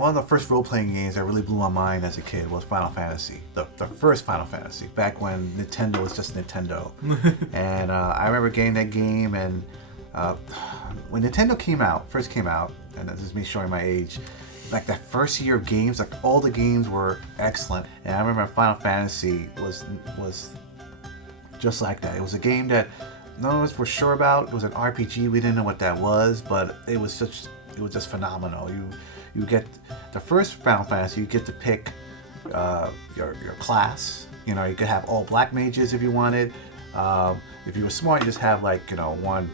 one of the first role-playing games that really blew my mind as a kid was Final Fantasy. The first Final Fantasy, back when Nintendo was just Nintendo. And I remember getting that game, and when Nintendo first came out, and this is me showing my age, like that first year of games, like all the games were excellent. And I remember Final Fantasy was just like that. It was a game that none of us were sure about. It was an RPG. We didn't know what that was, but it was just phenomenal. You get the first Final Fantasy, you get to pick your class. You know, you could have all black mages if you wanted. If you were smart, you just have one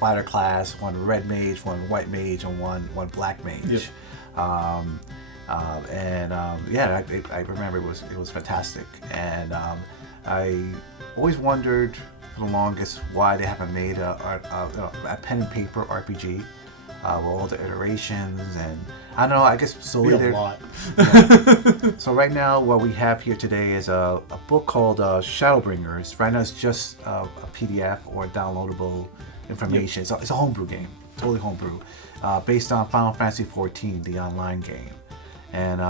fighter class, one red mage, one white mage, and one black mage. Yep. I remember it was fantastic, and I always wondered for the longest why they haven't made a pen and paper RPG with all the iterations, and I don't know, I guess slowly a lot. Yeah. So right now what we have here today is a book called Shadowbringers. Right now it's just a PDF or downloadable information. Yep. It's a homebrew game, totally homebrew, based on Final Fantasy XIV, the online game. And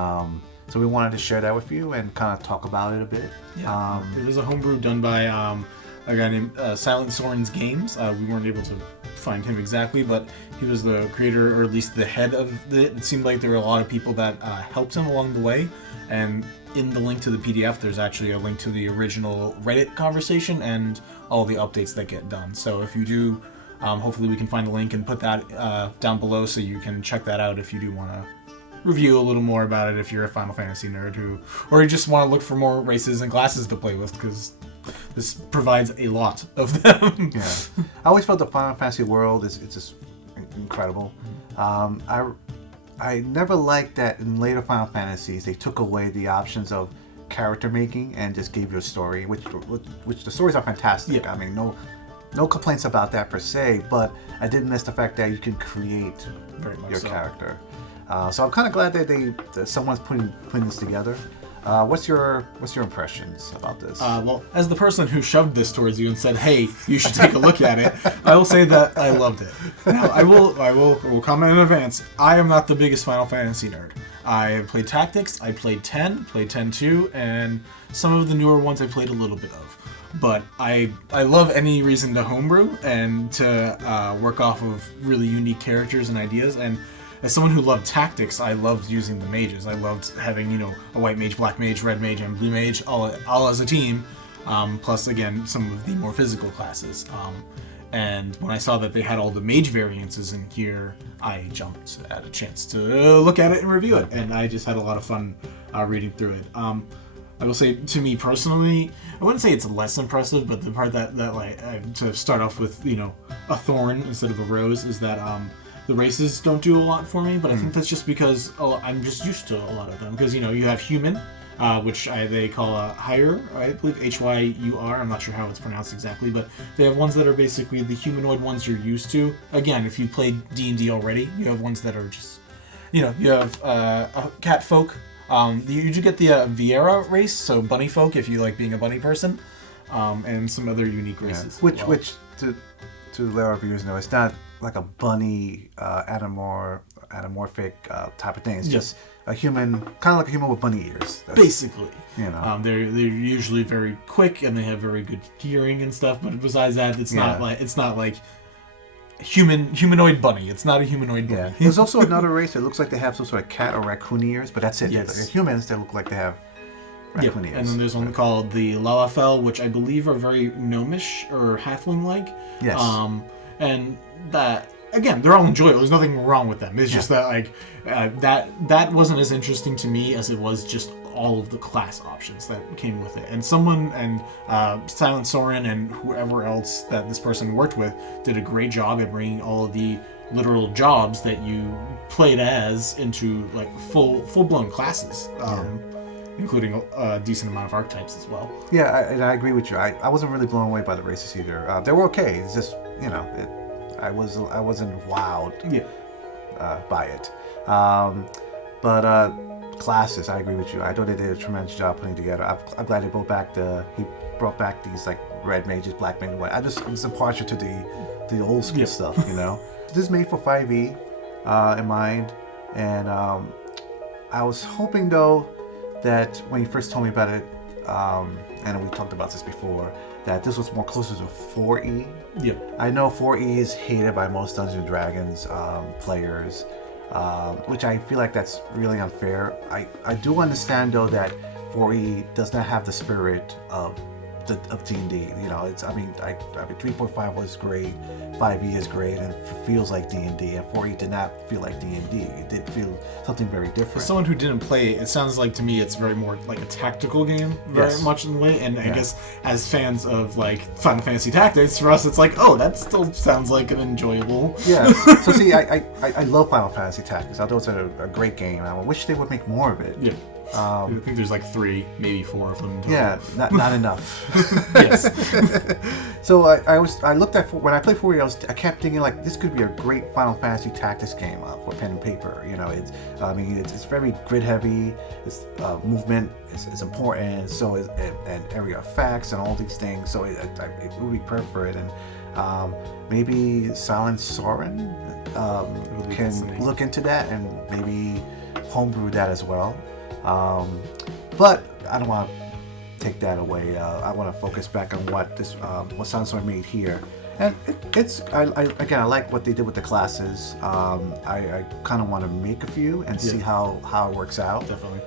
so we wanted to share that with you and kind of talk about it a bit. Yeah. It was a homebrew done by a guy named Silent Soren's Games. We weren't able to find him exactly, but he was the creator, or at least the head of it. It seemed like there were a lot of people that helped him along the way. And in the link to the PDF, there's actually a link to the original Reddit conversation and all the updates that get done. So if you do, hopefully we can find the link and put that down below so you can check that out if you do want to review a little more about it, if you're a Final Fantasy nerd or you just want to look for more races and classes to play with, because this provides a lot of them. Yeah, I always felt the Final Fantasy world it's just incredible. I never liked that in later Final Fantasies they took away the options of character making and just gave you a story, which the stories are fantastic. Yeah. I mean, no complaints about that per se, but I did miss the fact that you can create your character. So I'm kind of glad that someone's putting this together. What's your impressions about this? Well, as the person who shoved this towards you and said, "Hey, you should take a look at it," I will say that I loved it. Now, I will comment in advance. I am not the biggest Final Fantasy nerd. I have played Tactics, I played 10, played 10-2, and some of the newer ones I played a little bit of. But I love any reason to homebrew and to work off of really unique characters and ideas. And as someone who loved Tactics, I loved using the mages. I loved having, a white mage, black mage, red mage, and blue mage all as a team. Plus, again, some of the more physical classes. And when I saw that they had all the mage variances in here, I jumped at a chance to look at it and review it. And I just had a lot of fun reading through it. I will say, to me personally, I wouldn't say it's less impressive, but the part that to start off with, a thorn instead of a rose, is that the races don't do a lot for me, but I think that's just because I'm just used to a lot of them. Because, you have human, which they call a Hyur, I believe Hyur. I'm not sure how it's pronounced exactly, but they have ones that are basically the humanoid ones you're used to. Again, if you played D&D already, you have ones that are just, you have cat folk. You do get the Viera race, so bunny folk if you like being a bunny person, and some other unique races. Yeah. Which to let our viewers know, it's not like a bunny anamorphic type of thing. It's just a human, kind of like a human with bunny ears. Basically, they're usually very quick and they have very good hearing and stuff. But besides that, it's not like humanoid bunny. It's not a humanoid bunny. Yeah. There's also another race that looks like they have some sort of cat or raccoon ears, but that's it. Yes. They're humans that look like they have raccoon ears. And then there's one called the Lalafell, which I believe are very gnomish or halfling-like. Yes. And that, again, they're all enjoyable. There's nothing wrong with them. It's just that that wasn't as interesting to me as it was just all of the class options that came with it. And Silent Soren and whoever else that this person worked with did a great job at bringing all of the literal jobs that you played as into like full-blown classes, including a decent amount of archetypes as well. Yeah, I agree with you. I wasn't really blown away by the races either. They were okay. It's just, I wasn't wowed by it. But classes, I agree with you. I thought they did a tremendous job putting together. I'm glad he brought back these like red mages, black mages, white. I'm just partial to the old school stuff, This is made for 5e in mind, and I was hoping though that when you first told me about it, and we talked about this before, that this was more closer to 4E. Yeah. I know 4E is hated by most Dungeons and Dragons players, which I feel like that's really unfair. I do understand though that 4E does not have the spirit of D&D. You know, I mean 3.5 was great, 5E is great, and it feels like D&D, and 4E did not feel like D&D. It did feel something very different. As someone who didn't play, it sounds like to me it's very more like a tactical game, very much in the way. And I guess as fans of like Final Fantasy Tactics, for us it's like, oh, that still sounds like an enjoyable. Yeah. So see, I love Final Fantasy Tactics. I thought it's a great game. I wish they would make more of it. Yeah. I think there's like 3, maybe 4 of them. Yeah, not enough. Yes. So I looked at, when I played 4E, I kept thinking like this could be a great Final Fantasy Tactics game for pen and paper. You know, it's very grid heavy. It's movement is important. So and area effects and all these things. So it would be perfect for it. And maybe Silent Soren can look into that and maybe homebrew that as well. But I don't want to take that away. I want to focus back on what Silent Soren made here, and I like what they did with the classes. I kind of want to make a few and see how it works out. Definitely.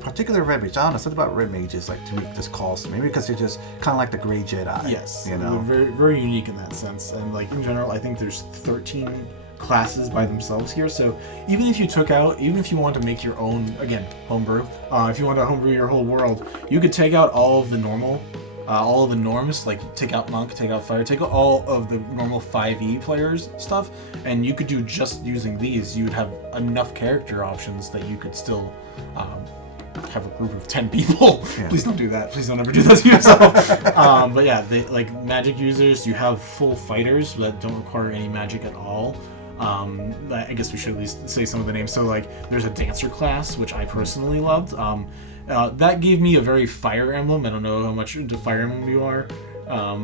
Particularly Red Mage. I don't know, something about Red Mages like to make this calls to me, maybe because they're just kind of like the Grey Jedi. Yes. You know, they're very very unique in that sense, and like in general, I think there's 13 classes by themselves here. So even if you want to make your own, again, homebrew, if you want to homebrew your whole world, you could take out all of the norms, like take out monk, take out fire, take out all of the normal 5e players stuff, and you could do just using these. You would have enough character options that you could still have a group of 10 people. Yeah. Please don't do that. Please don't ever do that to yourself. But yeah, they like magic users. You have full fighters that don't require any magic at all. I guess we should at least say some of the names. So like there's a dancer class, which I personally loved. That gave me a very Fire Emblem. I don't know how much into Fire Emblem you are,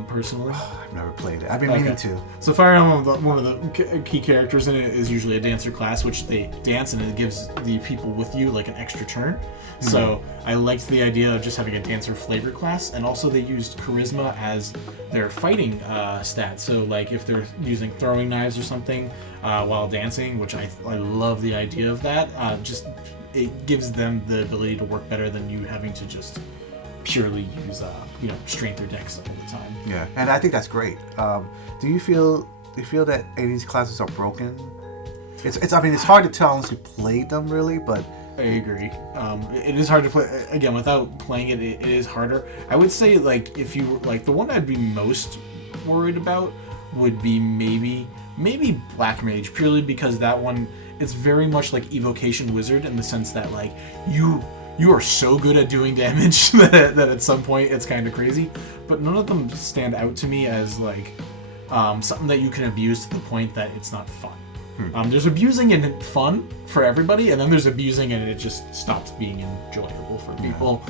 personally. I've never played it. I've been meaning to. So Fire Emblem, one of the key characters in it is usually a dancer class, which they dance and it gives the people with you like an extra turn. Mm-hmm. So I liked the idea of just having a dancer flavor class, and also they used charisma as their fighting stat. So like if they're using throwing knives or something while dancing, which I love the idea of that. Just it gives them the ability to work better than you having to just purely use strength or dex all the time. Yeah, and I think that's great. Do you feel that any of these classes are broken? It's hard to tell unless you played them really, but I agree. It is hard to play again without playing it. It is harder. I would say like if you like the one I'd be most worried about would be maybe Black Mage, purely because that one it's very much like Evocation Wizard in the sense that like you are so good at doing damage that at some point it's kind of crazy. But none of them stand out to me as like something that you can abuse to the point that it's not fun. There's abusing and fun for everybody, and then there's abusing and it just stops being enjoyable for people.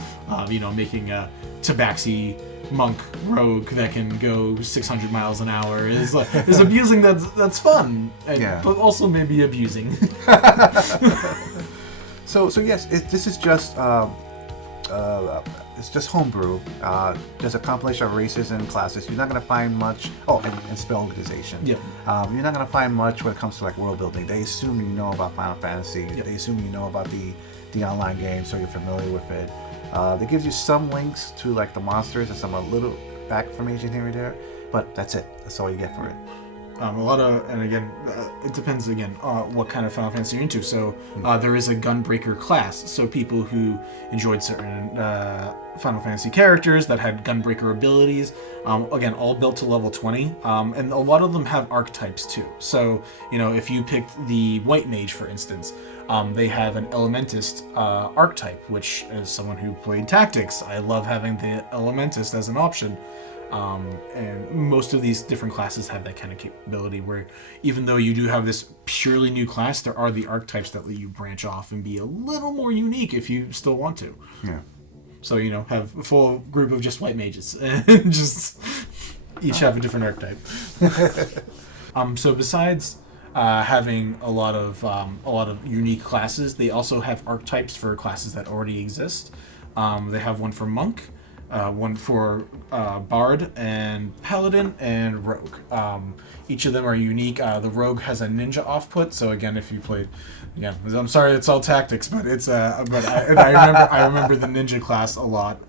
Making a Tabaxi monk rogue that can go 600 miles an hour is abusing that's fun, but also maybe abusing. So yes, this is just it's just homebrew. There's a compilation of races and classes. You're not going to find much. Oh, and spell organization. Yep. You're not going to find much when it comes to like world building. They assume you know about Final Fantasy. Yep. They assume you know about the online game, so you're familiar with it. They gives you some links to like the monsters and some a little back information here and there, but that's it. That's all you get for it. It depends again what kind of Final Fantasy you're into. So there is a Gunbreaker class. So people who enjoyed certain Final Fantasy characters that had Gunbreaker abilities, again, all built to level 20. And a lot of them have archetypes too. So, if you picked the White Mage, for instance, they have an Elementist archetype, which as someone who played Tactics, I love having the Elementist as an option. And most of these different classes have that kind of capability where even though you do have this purely new class, there are the archetypes that let you branch off and be a little more unique if you still want to. Yeah. So, have a full group of just white mages and just each have a different archetype. So besides having a lot of unique classes. They also have archetypes for classes that already exist. They have one for monk, one for bard and paladin and rogue. Each of them are unique. The rogue has a ninja offput, so again, if you played, again, I'm sorry, it's all tactics, but it's I remember the ninja class a lot.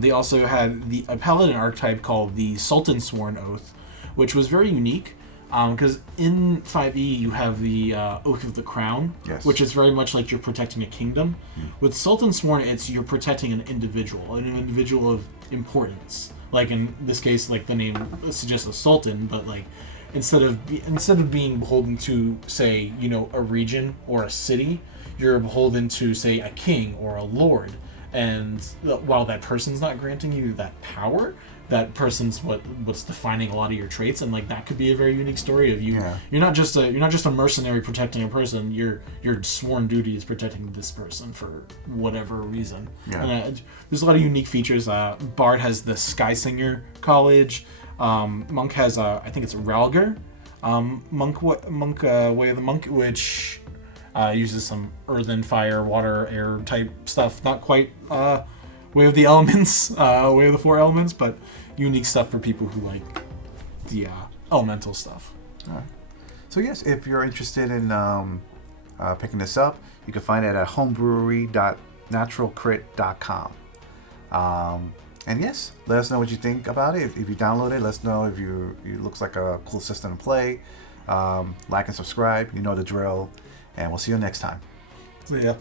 They also had a paladin archetype called the Sultan Sworn Oath, which was very unique. Because in 5e you have the Oath of the Crown, yes, which is very much like you're protecting a kingdom. With Sultan Sworn, it's you're protecting an individual of importance. Like in this case, like the name suggests a sultan, but like instead of being beholden to, say, you know, a region or a city, you're beholden to, say, a king or a lord. And while that person's not granting you that power, that person's what's defining a lot of your traits, and like that could be a very unique story of you. Yeah. You're not just a mercenary protecting a person. Your sworn duty is protecting this person for whatever reason. Yeah. And there's a lot of unique features. Bard has the Sky Singer College. Monk has I think it's Ralger. Monk Way of the Monk, which uses some earthen, fire, water, air type stuff. Not quite Way of the Elements, Way of the Four Elements, but unique stuff for people who like the elemental stuff. All right. So yes, if you're interested in picking this up, you can find it at homebrewery.naturalcrit.com. And yes, let us know what you think about it. If you download it, let us know if it looks like a cool system to play. Like and subscribe. You know the drill. And we'll see you next time. See ya.